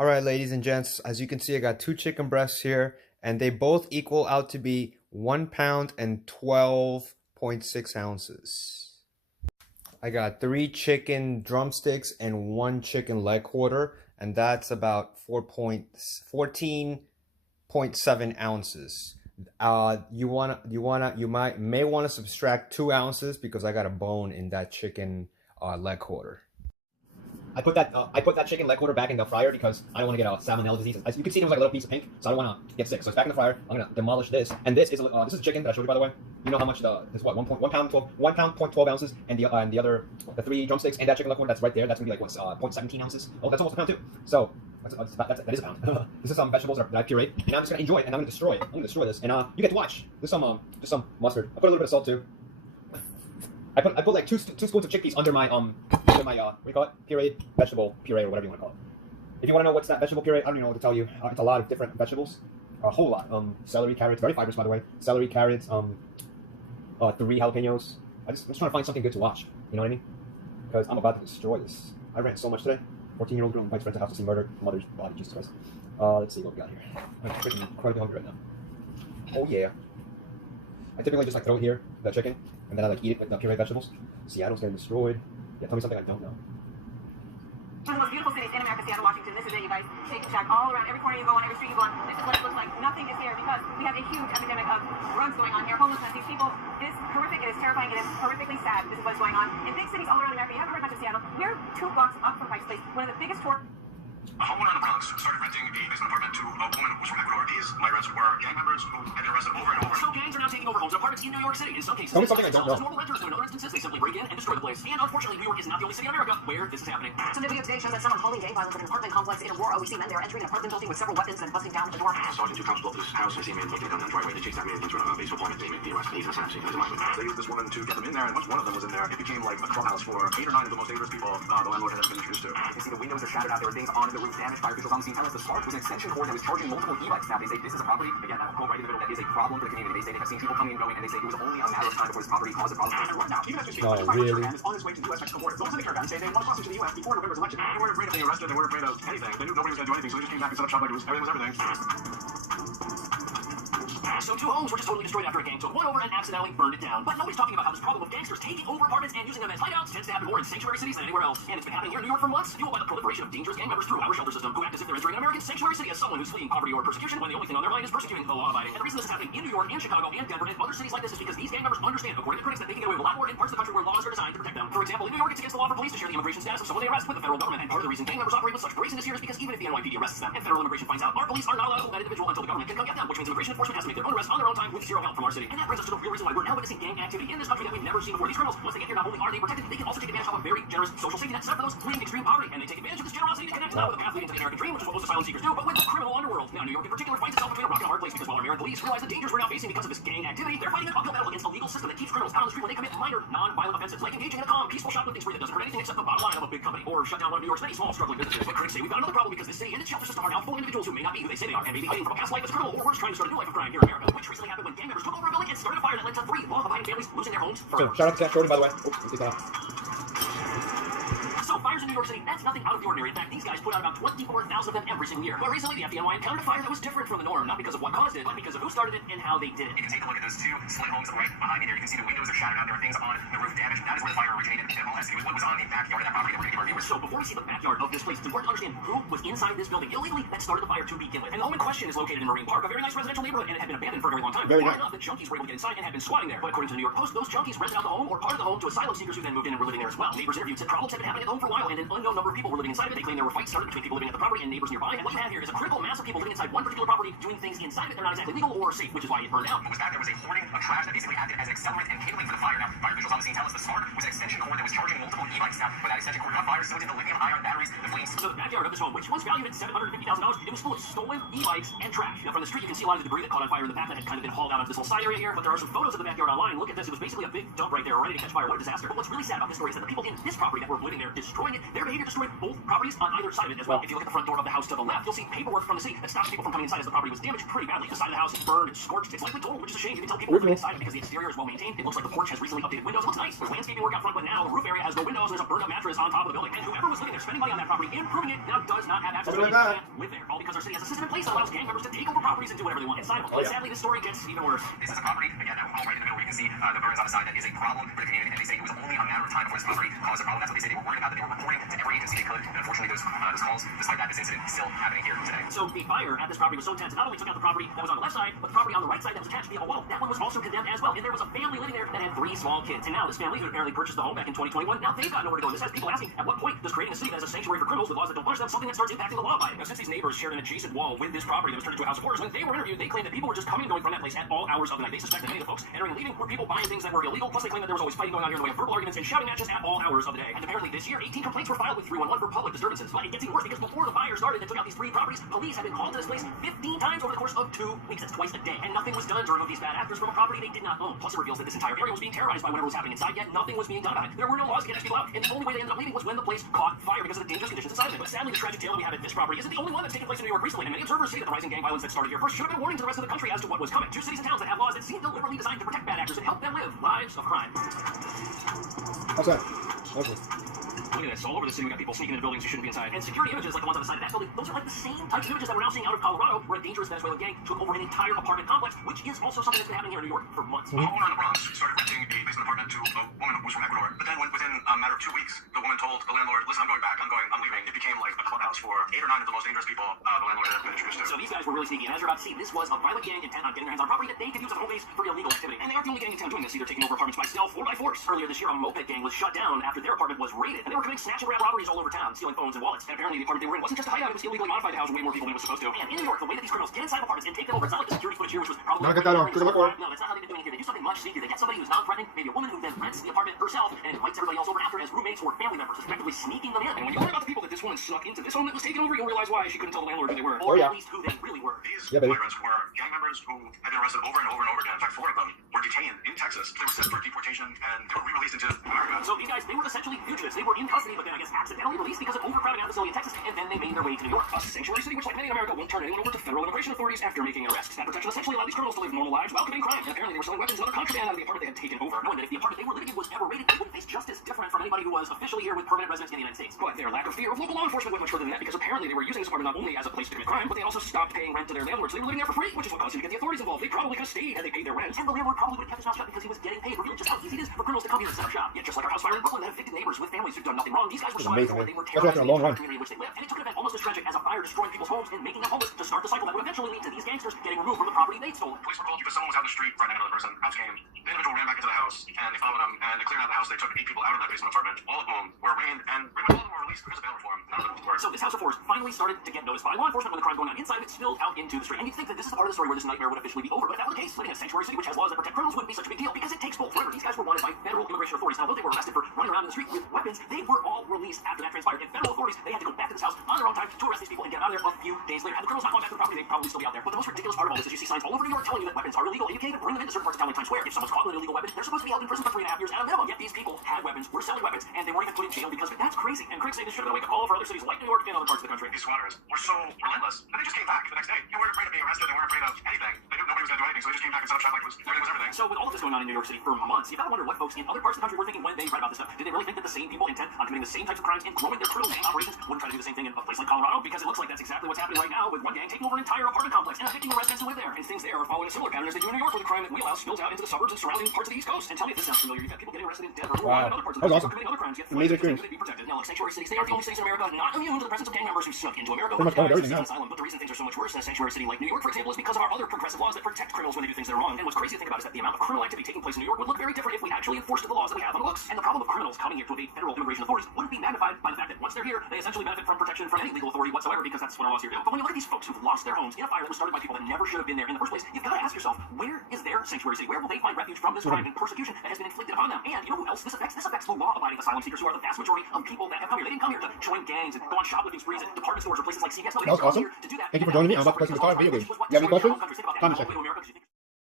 All right, ladies and gents, as you can see, I got two chicken breasts here, and they both equal out to be 1 pound and 12.6 ounces. I got three chicken drumsticks and one chicken leg quarter, and that's about 14.7 ounces. You may want to subtract 2 ounces because I got a bone in that chicken leg quarter. I put that chicken leg quarter back in the fryer because I don't want to get a salmonella disease. As you can see, it was like a little piece of pink, so I don't want to get sick. So it's back in the fryer. I'm gonna demolish this, and this is chicken that I showed you, by the way. You know how much this what 1 pound 12 ounces, and the three drumsticks and that chicken leg quarter that's right there. That's gonna be like 0.17 ounces. Oh, that's almost a pound too. So that is a pound. This is some vegetables that I pureed, and I'm just gonna enjoy it, and I'm gonna destroy it. I'm gonna destroy this, and you get to watch. There's just some mustard. I put a little bit of salt too. I put like two spoons of chickpeas under my what do you call it? Pureed vegetable puree or whatever you want to call it. If you want to know what's that vegetable puree, I don't even know what to tell you. It's a lot of different vegetables, a whole lot. Celery, carrots, very fibrous by the way. Celery, carrots, 3 jalapenos. I'm just trying to find something good to watch. You know what I mean? Because I'm about to destroy this. I ran so much today. 14-year-old girl invites friends to house to see murder. Mother's body. Jesus Christ. Let's see what we got here. I'm freaking incredibly hungry right now. Oh yeah. I typically just like throw it here, the chicken, and then I like eat it with the pureed vegetables. Seattle's getting destroyed. Yeah, tell me something I don't know. One of the most beautiful cities in America, Seattle, Washington. This is it, you guys. Shake Shack all around. Every corner you go on, every street you go on. This is what it looks like. Nothing is here because we have a huge epidemic of drugs going on here. Homelessness. These people, it is horrific. It is terrifying. It is horrifically sad. This is what's going on. In big cities all around America, you haven't heard much of Seattle. We're 2 blocks up from Pike's Place, one of the biggest tour. A homeowner in the Bronx started renting a basement apartment to a woman who was from Ecuador. These migrants were gang members who had been arrested over and over. So gangs are now taking over homes and apartments in New York City. In some cases, Tell me something I don't know. as normal renters, and in other instances, they simply break in and destroy the place. And unfortunately, New York is not the only city in America where this is happening. Some new video today shows that someone holding gang violence in an apartment complex in Aurora. We see men there entering an apartment building with several weapons and busting down the door. Sergeant two cops pulled up to this house. I see a man looking down the driveway. They chased that man into a basement apartment. They made the arrest. He's a They used this woman to get them in there, and once one of them was in there, it became like a clubhouse for 8 or 9 of the most dangerous people the landlord had been introduced to. You can see the windows are shattered out. There were things on the roof damaged. Fire officials on the scene tell us the spark was an extension cord that was charging multiple e-bikes. Now they say this is a property. Again, that will go right in the middle. That is a problem for the community. They say they have seen people coming and going, and they say it was only a matter of time before this property caused a problem. And right now, even after Oh, really? is on his way to U.S. Mexico border. Those in the caravan say they want to cross into the U.S. before November's election. They weren't afraid of being arrested. They weren't afraid of anything. They knew nobody was going to do anything, so they just came back and set up shop like everything was everything. So 2 homes were just totally destroyed after a gang took one over and accidentally burned it down. But nobody's talking about how this problem of gangsters taking over apartments and using them as hideouts tends to happen more in sanctuary cities than anywhere else. And it's been happening here in New York for months, fueled by the proliferation of dangerous gang members through our shelter system, who act as if they're entering an American sanctuary city as someone who's fleeing poverty or persecution when the only thing on their mind is persecuting the law-abiding. And the reason this is happening in New York and Chicago and Denver and other cities like this is because these gang members understand, according to critics, that they can get away with a lot more in parts of the country where laws are designed to protect them. For example, in New York, it's against the law for police to share the immigration status of someone they arrest with the federal government. And part of the reason gang members operate with such brazenness here is because even if the NYPD arrests them and federal immigration finds out, our police are not allowed to hold that individual until the government can come get them, which means immigration enforcement has to make their own arrest on their own time with zero help from our city. And that brings us to the real reason why we're now witnessing gang activity in this country that we've never seen before. These criminals, once they get here, not only are they protected, they can also take advantage of a very generous social safety net set up for those fleeing extreme poverty. And they take advantage of this generosity to connect not with a path leading to the American dream, which is what most asylum seekers do, but with the criminal underworld. Now, New York in particular finds itself between a rock and a hard place because while our American police realize the dangers we're now facing because of this gang activity, they're fighting an uphill battle against a legal system that keeps criminals out on the street when they commit minor, non-violent offenses, like engaging in a calm, peaceful shoplifting spree that doesn't hurt anything except the bottom line of a big company, or shut down one of New York's many small, struggling businesses. But critics say we've got another problem because this city and its shelter system are now full of individuals who may not be who they say they are, and may be hiding from a past life as a criminal, or worse, trying to start a new life of crime here in America, which recently happened when gang members took over a building and started a fire that led to 3 law-abiding families losing their homes. So, shout out to Jack Shorty, by the way. Oops, let's take that off. So fires in New York City, that's nothing out of the ordinary. In fact, these guys put out about 24,000 of them every single year. But recently, the FDNY encountered a fire that was different from the norm, not because of what caused it, but because of who started it and how they did it. You can take a look at those 2 split homes right behind me there. You can see the windows are shattered out. There are things on the roof damaged. That is where the fire originated. It all has to do with what was on the backyard of that property that we're going to give our viewers. So before we see the backyard of this place, it's important to understand who was inside this building illegally that started the fire to begin with. And the home in question is located in Marine Park, a very nice residential neighborhood, and it had been abandoned for a very long time. Very Far nice. enough that junkies were able to get inside and had been squatting there. But according to the New York Post, those junkies rented out the home or part of the home to asylum seekers who then moved in and were living there as well. Neighbors interviewed said problems had been happening at the home for a while, and an unknown number of people were living inside of it. They claim there were fights started between people living at the property and neighbors nearby. And what you have here is a critical mass of people living inside one particular property, doing things inside of it that are not exactly legal or safe, which is why it burned down. What was back there was a hoarding of trash that basically acted as an accelerant and cabling for the fire. Now, fire officials on the scene tell us the spark was an extension cord that was charging multiple e-bikes. Now, when that extension cord caught fire, so did the lithium-ion batteries, the flames. So the backyard of this home, which was valued at $750,000, it was full of stolen e-bikes and trash. Now from the street, you can see a lot of the debris that caught on fire in the back that had kind of been hauled out of this whole side area here. But there are some photos of the backyard online. Look at this. It was basically a big dump right there, ready to catch fire. What a disaster. But what's really sad about this story is that the people in this property that were living there destroyed destroying it. Their behavior destroyed both properties on either side of it as well. If you look at the front door of the house to the left, you'll see paperwork from the city that stops people from coming inside as the property was damaged pretty badly. The side of the house is burned and scorched. It's likely total, which is a shame. You can tell people are coming inside because the exterior is well maintained. It looks like the porch has recently updated windows. It looks nice. There's landscaping work out front, but now the roof area has no windows. There's a burned up mattress on top of the building. And whoever was living there, spending money on that property, improving it, now does not have access to it. Can't live there. All because our city has a system in place that allows gang members to take over properties and do whatever they want inside of them. But sadly, this story gets even worse. This is a property, again, right in the middle where you can see the burns on the side. That is a problem for the community. And they say it was only a matter of time before this property caused a problem. That's what they say they were worried about, that they were reporting to every agency they could. And unfortunately, those calls, despite that, this incident is still happening here today. So the fire at this property was so intense, it not only took out the property that was on the left side, but the property on the right side that was attached via a wall, that one was also condemned as well. And there was a family living there that had 3 small kids. And now this family, who apparently purchased the home back in 2021, now they've got nowhere to go. This has people asking, at what point does creating a city that is a sanctuary for criminals with laws that don't punish them something that starts impacting the law abiding? Now, since these neighbors shared an adjacent wall with this property that was turned into a house of horrors, when they were interviewed, they claimed that people were just coming and going from that place at all hours of the night. They suspect that many of the folks entering and leaving were people buying things that were illegal. Plus, they claimed that there was always fighting going on here in the way of verbal arguments and shouting matches at all hours of the day. And apparently this year, 18 complaints were filed with 311 for public disturbances. But it gets even worse because before the fire started that took out these 3 properties, police had been called to this place 15 times over the course of 2 weeks. That's twice a day. And nothing was done to remove these bad actors from a property they did not own. Plus, it reveals that this entire area was being terrorized by whatever was happening inside, yet nothing was being done about it. There were no laws to get these people out, and the only way they ended up leaving was when the place caught fire because of the dangerous conditions inside of it. But sadly, the tragic tale that we have at this property isn't the only one that's taken place in New York recently, and many observers say that the rising gang violence that started here first should have been a warning to the rest of the country as to what was coming. 2 cities and towns that have laws that seem deliberately designed to protect bad actors and help them live lives of crime. How's that? Okay. Look at this. All over the city, we got people sneaking into buildings who shouldn't be inside. And security images like the ones on the side of that building, those are like the same types of images that we're now seeing out of Colorado, where a dangerous Venezuelan gang took over an entire apartment complex, which is also something that's been happening here in New York for months. A homeowner in the Bronx started renting a basement apartment to a woman who was from Ecuador. But then within a matter of 2 weeks, the woman told the landlord, listen, I'm going back, I'm leaving. It became like a clubhouse for 8 or 9 of the most dangerous people the landlord had been introduced to. So these guys were really sneaky, and as you're about to see, this was a violent gang intent on getting their hands on property that they could use as a home base for illegal activity. And they aren't the only gang in town doing this, either taking over apartments by stealth or by force. Earlier this year, a moped gang was shut down after their apartment was raided, and they were committing snatch and grab robberies all over town, stealing phones and wallets. And apparently the apartment they were in wasn't just a hideout, it was illegally modified to house way more people than it was supposed to. And in New York, the way that these criminals get inside apartments and take them over, it's not like the security footage here, which was probably... No, get that on. No, that's not how they've been doing it here. They do something much sneakier. They get somebody who's non-threatening, maybe a woman who then rents the apartment herself and invites everybody else over after as roommates or family members, effectively sneaking them in. And when you learn about the people that this woman snuck into this home that was taken over, you'll realize why she couldn't tell the landlord who they were, or at least who they really were. These Yeah, baby. migrants were gang members who had been arrested over and over and over again. In fact, 4 of them were detained in Texas. They were sent for deportation and they were re-released into America. So these guys, they were essentially fugitives. They were in custody, but then I guess accidentally released because of overcrowding out of the facility in Texas, and then they made their way to New York, a sanctuary city which, like many in America, won't turn anyone over to federal immigration authorities after making an arrest. That protection essentially allowed these criminals to live normal lives while committing crime. And apparently they were selling weapons and other contraband out of the apartment they had taken over, knowing that if the apartment they were living in was ever raided, they wouldn't face justice different from anybody who was officially here with permanent residence in the United States. But their lack of fear of local law enforcement went much further than that, because apparently they were using this apartment not only as a place to commit crime, but they also stopped paying rent to their landlords. So they were living there for free, which is what caused him to get the authorities involved. They probably could have stayed had they paid their rent, and the landlord probably would have kept his mouth shut because he was getting paid, revealing just how easy it is for criminals to come here and set up shop. Yet just like our house fire in Brooklyn that evicted neighbors with families who'd done nothing wrong, these guys were so amazing, out they were man. That's terrorizing a long the run. community in which they lived. And it took an event almost as tragic as a fire destroying people's homes and making them homeless to start the cycle that would eventually lead to these gangsters getting removed from the property they'd stolen. Police were called because someone was out in the street running another person. Cops came. The individual ran back into the house and they followed him and they cleared out the house. They took 8 people out of that basement apartment, all of whom were arraigned and all of them were released. There is a bail reform. None of them were. So this house of horrors finally started to get noticed by law enforcement when the crime going on inside of it spilled out into the street. And you'd think that this is the part of the story where this nightmare would officially be over. But if that were the case, living in a sanctuary city which has laws that protect criminals wouldn't be such a big deal, because it takes both. Remember, these guys were wanted by federal immigration authorities. Now, though they were arrested for running around in the street with weapons, they were all released after that transpired. And federal authorities, they had to go back to this house on their own time to arrest these people and get out of there a few days later. Had the criminals not gone back to the property, they'd probably still be out there. But the most ridiculous part of all this is you see signs all over New York telling you that weapons are illegal, and you can't even bring them into certain parts of town like Times Square. If someone's caught with an illegal weapon, they're supposed to be held in prison for 3.5 years at a minimum. Yet these people had weapons, were selling weapons, and they weren't even put in jail because of it. That's crazy. And critics say this should have been a wake-up call for other cities like New York and other parts of the country. These squatters were so relentless and they just came back the next day. They weren't afraid of being arrested. They weren't afraid of anything. They knew nobody was going to do anything, so they just came back and set up shop like everything was everything. So with all of this going on in New York City for months, you gotta wonder what folks in other parts of the country were thinking when they read about this stuff. Did they really think that the same people intent on committing the same types of crimes and growing their criminal gang operations wouldn't try to do the same thing in a place like Colorado? Because it looks like that's exactly what's happening right now, with one gang taking over an entire apartment complex and evicting the residents who live there. And things there are following a similar pattern as they do in New York, where the crime that we allow spills out into the suburbs and surrounding parts of the East Coast. And tell me if this sounds familiar. You've got people getting arrested in Denver or in other parts of the country, committing other crimes, yet Amazing experience. Be protected. Now, look, sanctuary cities, they are the only cities in America not immune to the presence of gang members who snuck into America. Pretty much covered everything now. Asylum. But the reason things are so much worse in a sanctuary city like New York, for example, is because of our other progressive laws that protect criminals when they do things that are wrong. And what's crazy to think about is that the amount of criminal activity taking place in New York would look very different if we actually enforced the laws that we have on the books. And the problem of criminals coming here to evade federal immigration authorities wouldn't be magnified by the fact that once they're here, they essentially benefit from protection from any legal authority whatsoever, because that's what our laws here do. But when you look at these folks who've lost their homes in a fire that was started by people that never should have been there in the first place, you've got to ask yourself, where is their sanctuary city? Where will they find refuge from this crime and persecution that has been inflicted upon them? And you know who else this affects? This affects the law-abiding asylum seekers, who are the vast majority of people that have come here. They didn't come here to join gangs and go on shoplifting sprees at department stores or places like CVS. No, they That was come awesome. here to do that. Thank you for joining me. I'm about to play some guitar video games. You have any questions? Comment section.